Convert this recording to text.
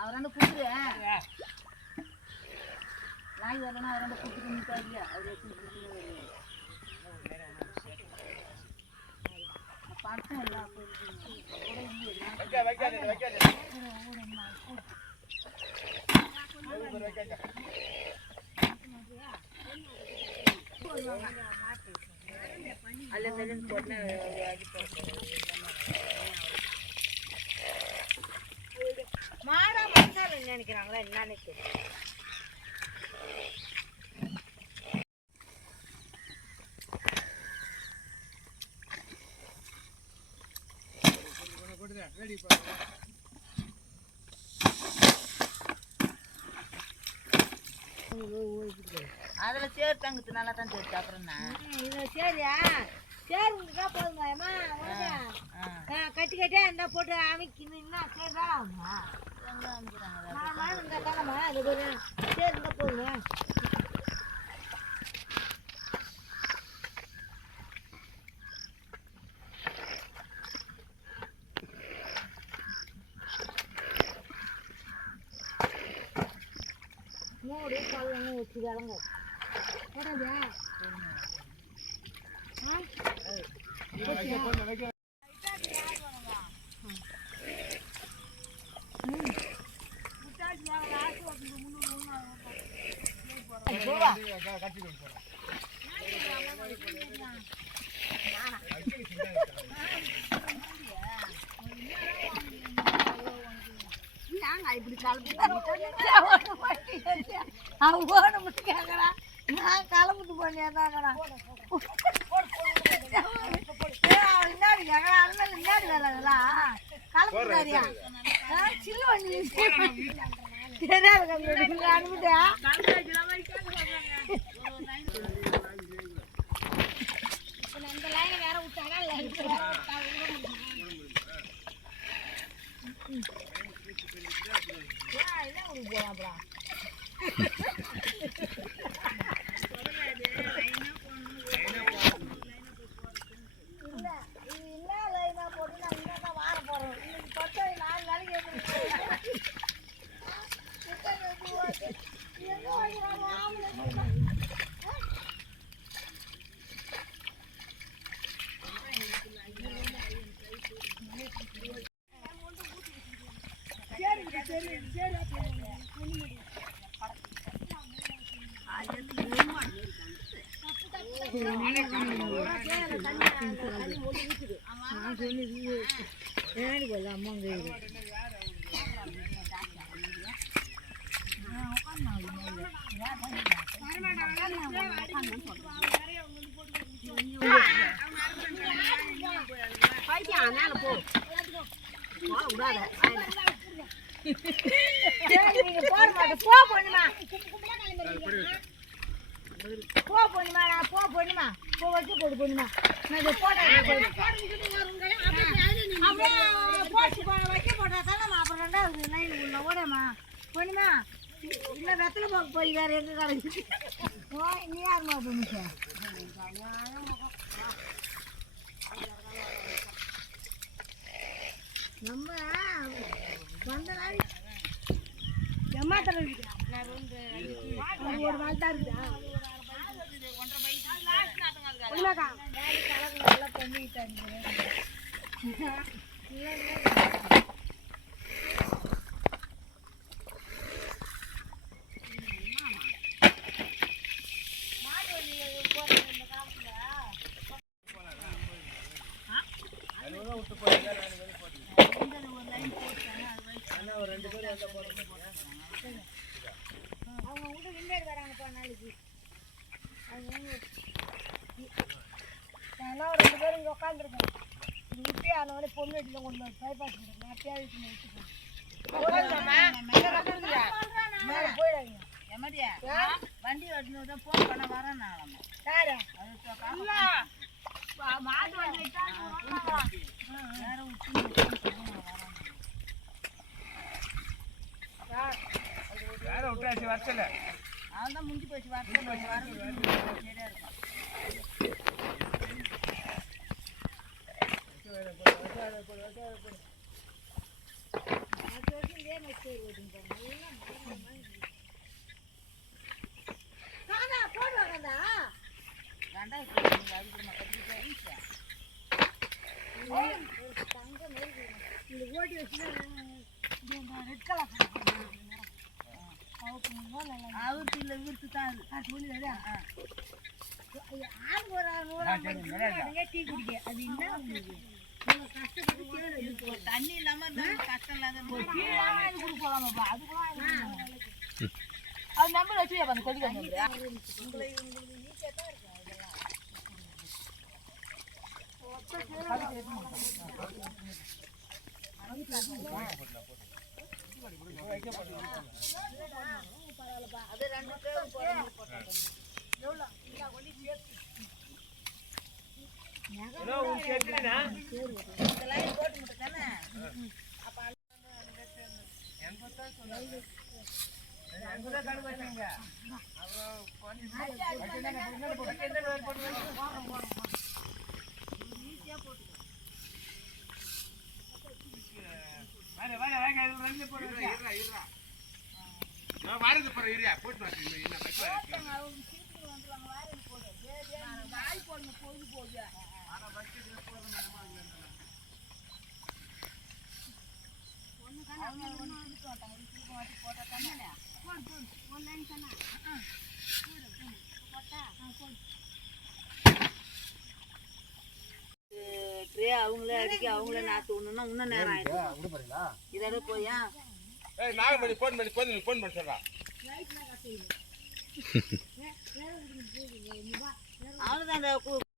அவராண்ட குடுத்துரு நாய் வரலன்னா அவராண்ட குடுத்துட்டு நிற்கா இல்லையா அவர் பட்டம் இல்லை மாடா மனசால நினைக்கிறாங்களா என்னன்னு தெரியும். அதுல சேர் தங்குது நல்லா தான் தெரியுது. அப்புறம் இது சரியா சேர் உங்களுக்கா போதுமாயம்மா கட்டி கட்டியா இருந்தா போட்டு அமைக்கணும் என்ன சேர்தான் இந்த காலமா அது ஒரு சேர் இருந்தா போதுமா. மூடி பழம் வச்சு கிளங்க போடாதா இப்படி கிளம்பி கேட்கறான் நான் கிளம்பிட்டு போனேன் இன்னாடி கேட்கறான் அதுமாதிரி இன்னாடி வேலைங்களா கிளம்பிட்டாரியா சில்லு வண்டி தெரியாது அனுப்பிட்டா இந்த லைனை வேற விட்டாங்க என்ன ஊருக்கு போகலாம் அப்புறம் இல்லை இது என்ன லைனா போட்டு நான் இன்னும் தான் வார போகிறோம். இன்னைக்கு பத்து 4 நாளைக்கு எங்கே வாங்கினாலும் ஆம்பளை இல்லை வெத்தலை பார்க்க போய் வேறு எங்கே கலைஞ்சி நீ யாருமா பண்ணிச்சா நம்ம வந்த நாள் எம்மாத்திரம் இருக்குதா ஒரு நாள் தான் இருக்குதா நல்லா பண்ணிக்கிட்டாங்க அவங்க கூட விண்டாடி வராங்கப்பா நாளைக்கு. நான் ஒரு 2 பேரும் இங்கே உட்காந்துருக்கேன். இது விட்டே அதனால பொண்ணு வீட்டில் கொண்டு வந்து பைபாஸ் நான் தேவைக்கு வச்சுக்கேன். போயிடாதீங்க எமதியா வண்டி ஓட்டுனு ஃபோன் பண்ண வரேன் நான் யாரு மாட்டு வண்டி வேற விட்டாச்சு வரச்சல அவன் தான் முடிஞ்சு போச்சு வரச்சல சரியா இருக்கும் மாதிரி சேர் ஓட்டுங்க நல்லா போடுவாங்கடா ஓட்டி வச்சு ரெட் கலர் அவருக்கு இல்லை இவருக்கு தான் ஆளுக்கு ஒரு 100 டீ குடிக்க அது என்ன உங்களுக்கு கஷ்டப்பட்டு தண்ணி இல்லாம கஷ்டம் இல்லாத கொடுக்கலாமாப்பா அதுக்குலாம் அது நம்பர் வச்சு அந்த கொதிக்க உங்களை ஈஸியாக தான் இருக்கும் அது 2 போட்டு முட்டை தானே அவங்களே அடிக்க அவங்களே நாத்து ஒண்ணுன்னா இன்னும் நேரம் ஆயிடும் இதோட போயா அவ்வளவுதான்